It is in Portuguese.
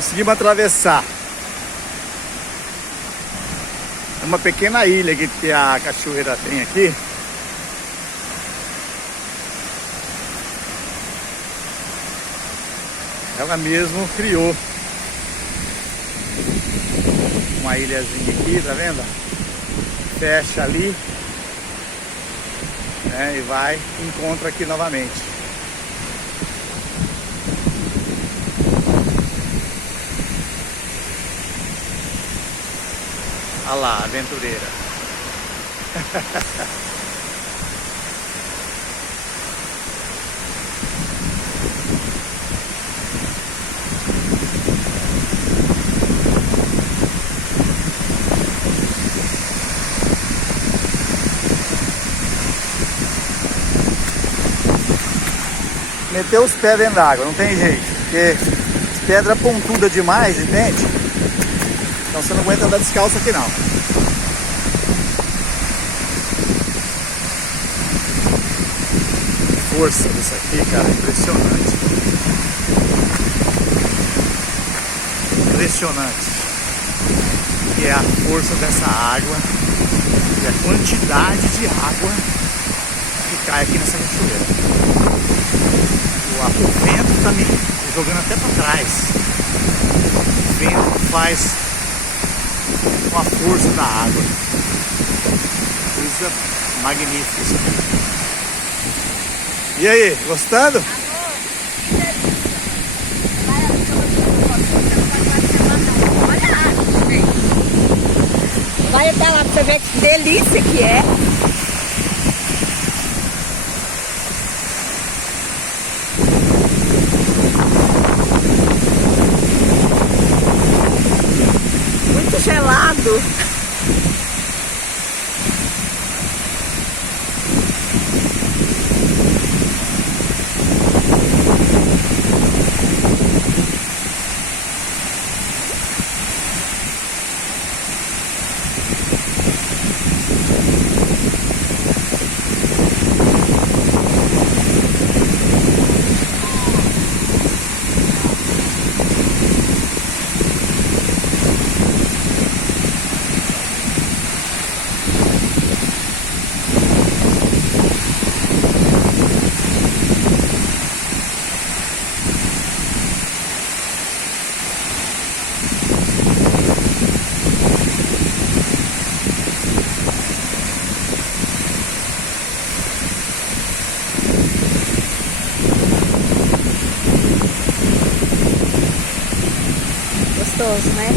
Conseguimos atravessar uma pequena ilha que a cachoeira tem aqui. Ela mesmo criou uma ilhazinha aqui, tá vendo? Fecha ali, né, e vai, encontra aqui novamente. Olha lá, aventureira. Meteu os pés dentro d'água, não tem jeito, porque pedra pontuda demais, entende? Então você não aguenta andar descalço aqui não. Força disso aqui, cara, impressionante. Impressionante. Que é a força dessa água e a quantidade de água que cai aqui nessa cachoeira. O vento está me jogando até para trás. O vento faz com a força da água. Coisa magnífica isso aqui. E aí, gostando? Vai até lá pra você ver que delícia que é. Muito gelado. Gostoso, né?